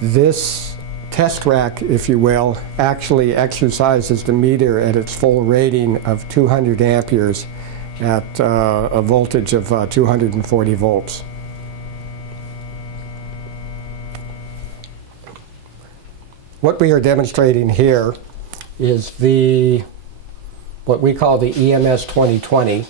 This test rack, if you will, actually exercises the meter at its full rating of 200 amperes at a voltage of 240 volts. What we are demonstrating here is what we call the EMS 2020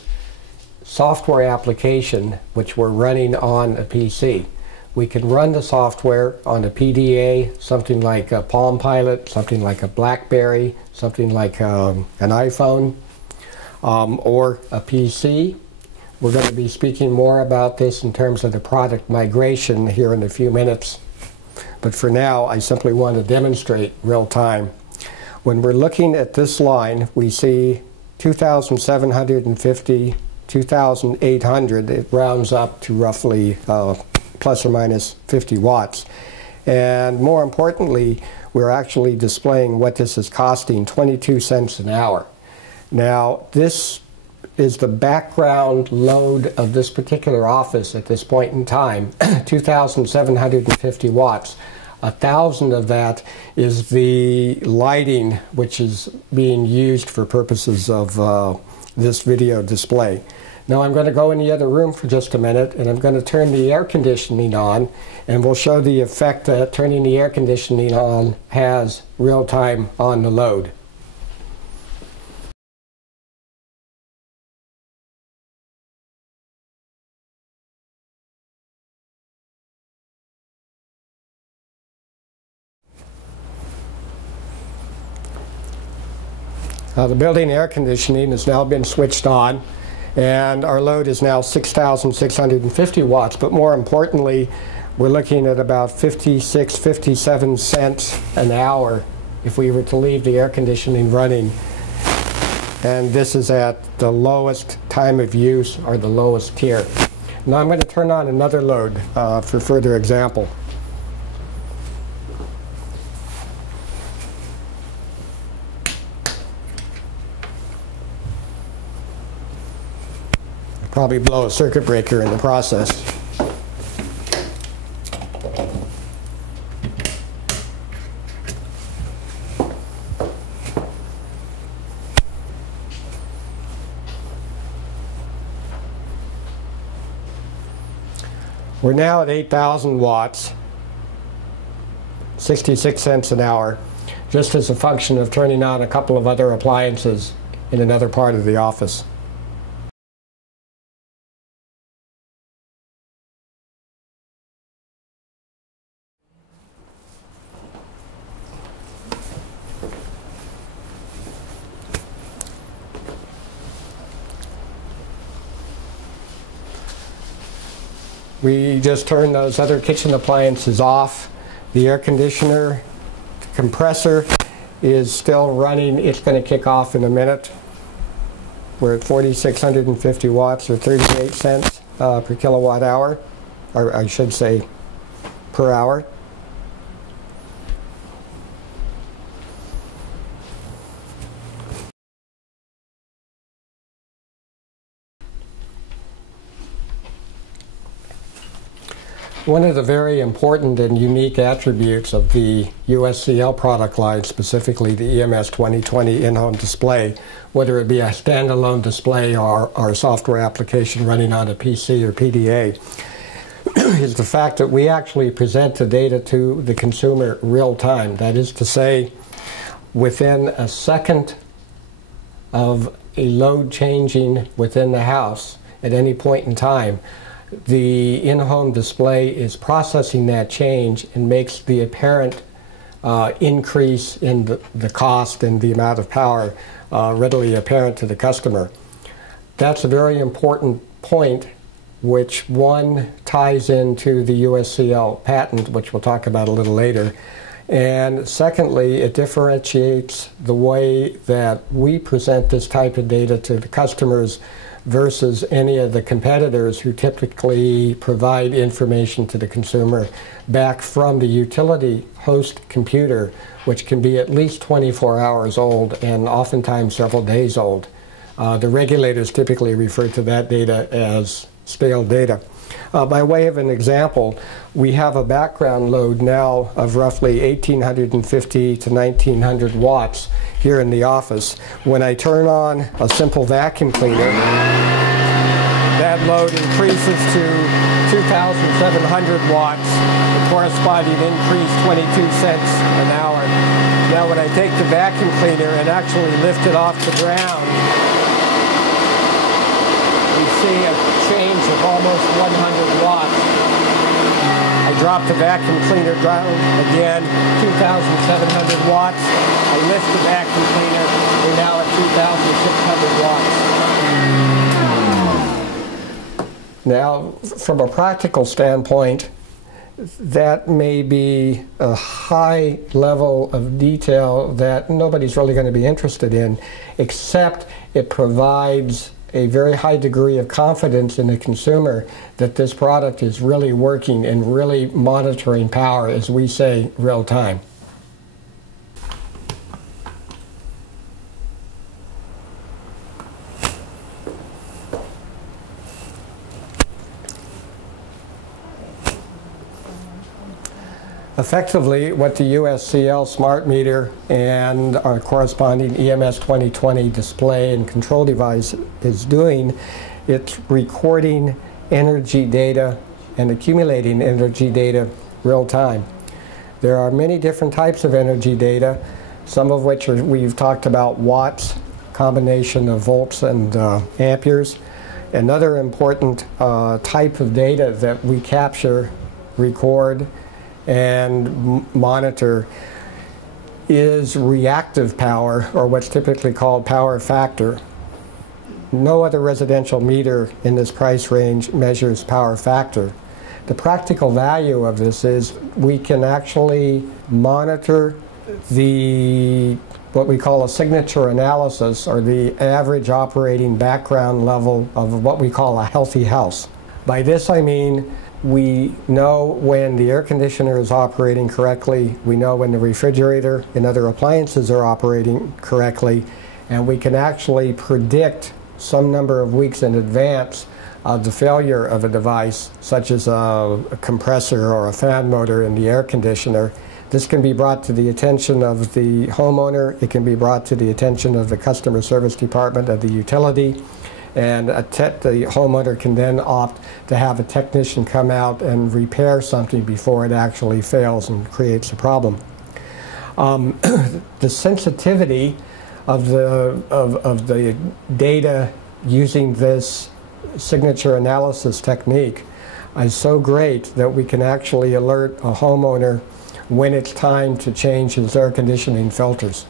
software application, which we're running on a PC. We can run the software on a PDA, something like a Palm Pilot, something like a BlackBerry, something like an iPhone, or a PC. We're going to be speaking more about this in terms of the product migration here in a few minutes. But for now, I simply want to demonstrate real time. When we're looking at this line, we see 2,750, 2,800. It rounds up to roughly plus or minus 50 watts. And more importantly, we're actually displaying what this is costing, 22 cents an hour. Now, this is the background load of this particular office at this point in time, 2,750 watts. 1,000 of that is the lighting which is being used for purposes of this video display. Now I'm going to go in the other room for just a minute, and I'm going to turn the air conditioning on, and we'll show the effect that turning the air conditioning on has real time on the load. The building air conditioning has now been switched on, and our load is now 6,650 watts, but more importantly, we're looking at about 56, 57 cents an hour if we were to leave the air conditioning running. And this is at the lowest time of use, or the lowest tier. Now I'm going to turn on another load for further example. Probably blow a circuit breaker in the process. We're now at 8,000 watts, 66 cents an hour, just as a function of turning on a couple of other appliances in another part of the office. We just turned those other kitchen appliances off. The air conditioner, the compressor is still running. It's going to kick off in a minute. We're at 4,650 watts, or 38 cents per kilowatt hour, or I should say per hour. One of the very important and unique attributes of the USCL product line, specifically the EMS 2020 in-home display, whether it be a standalone display or a software application running on a PC or PDA, is the fact that we actually present the data to the consumer real time. That is to say, within a second of a load changing within the house at any point in time, the in-home display is processing that change and makes the apparent increase in the cost and the amount of power readily apparent to the customer. That's a very important point, which one ties into the USCL patent, which we'll talk about a little later. And secondly, it differentiates the way that we present this type of data to the customers versus any of the competitors who typically provide information to the consumer back from the utility host computer, which can be at least 24 hours old and oftentimes several days old. The regulators typically refer to that data as stale data. By way of an example, we have a background load now of roughly 1,850 to 1,900 watts here in the office. When I turn on a simple vacuum cleaner, that load increases to 2,700 watts, the corresponding increase 22 cents an hour. Now when I take the vacuum cleaner and actually lift it off the ground, we see a change of almost 100 watts. I drop the vacuum cleaner down again, 2,700 watts. I lift the vacuum cleaner, we're now at 2,600 watts. Now, from a practical standpoint, that may be a high level of detail that nobody's really going to be interested in, except it provides a very high degree of confidence in the consumer that this product is really working and really monitoring power, as we say, real time. Effectively, what the USCL Smart Meter and our corresponding EMS 2020 display and control device is doing, it's recording energy data and accumulating energy data real time. There are many different types of energy data, some of which we've talked about watts, combination of volts and amperes. Another important type of data that we capture, record, and monitor is reactive power, or what's typically called power factor. No other residential meter in this price range measures power factor. The practical value of this is we can actually monitor what we call a signature analysis, or the average operating background level of what we call a healthy house. By this I mean we know when the air conditioner is operating correctly, we know when the refrigerator and other appliances are operating correctly, and we can actually predict some number of weeks in advance of the failure of a device, such as a compressor or a fan motor in the air conditioner. This can be brought to the attention of the homeowner, it can be brought to the attention of the customer service department of the utility, and the homeowner can then opt to have a technician come out and repair something before it actually fails and creates a problem. The sensitivity of the data using this signature analysis technique is so great that we can actually alert a homeowner when it's time to change his air conditioning filters.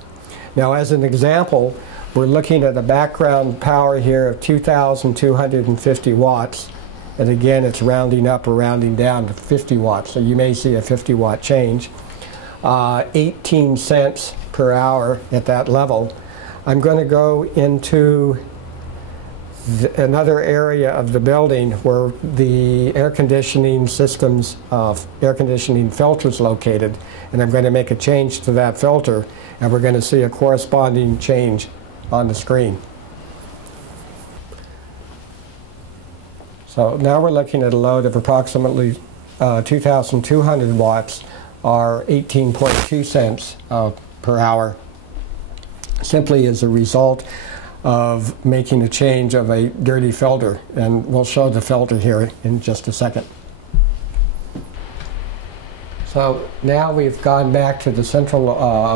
Now, as an example, we're looking at a background power here of 2,250 watts, and again it's rounding up or rounding down to 50 watts, so you may see a 50 watt change. 18 cents per hour at that level. I'm going to go into another area of the building where the air conditioning system's air conditioning filter is located, and I'm going to make a change to that filter, and we're going to see a corresponding change on the screen. So now we're looking at a load of approximately 2,200 watts, or 18.2 cents per hour, simply as a result of making a change of a dirty filter, and we'll show the filter here in just a second. So now we've gone back to the central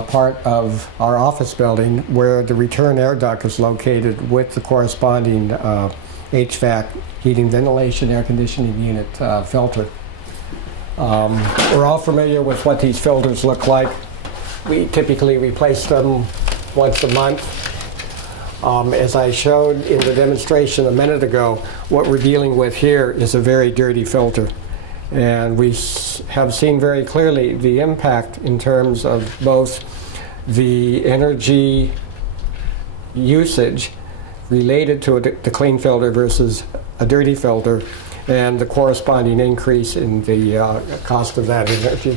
part of our office building where the return air duct is located with the corresponding HVAC, heating, ventilation, air conditioning unit filter. We're all familiar with what these filters look like. We typically replace them once a month. As I showed in the demonstration a minute ago, what we're dealing with here is a very dirty filter. And we have seen very clearly the impact in terms of both the energy usage related to the clean filter versus a dirty filter, and the corresponding increase in the cost of that energy.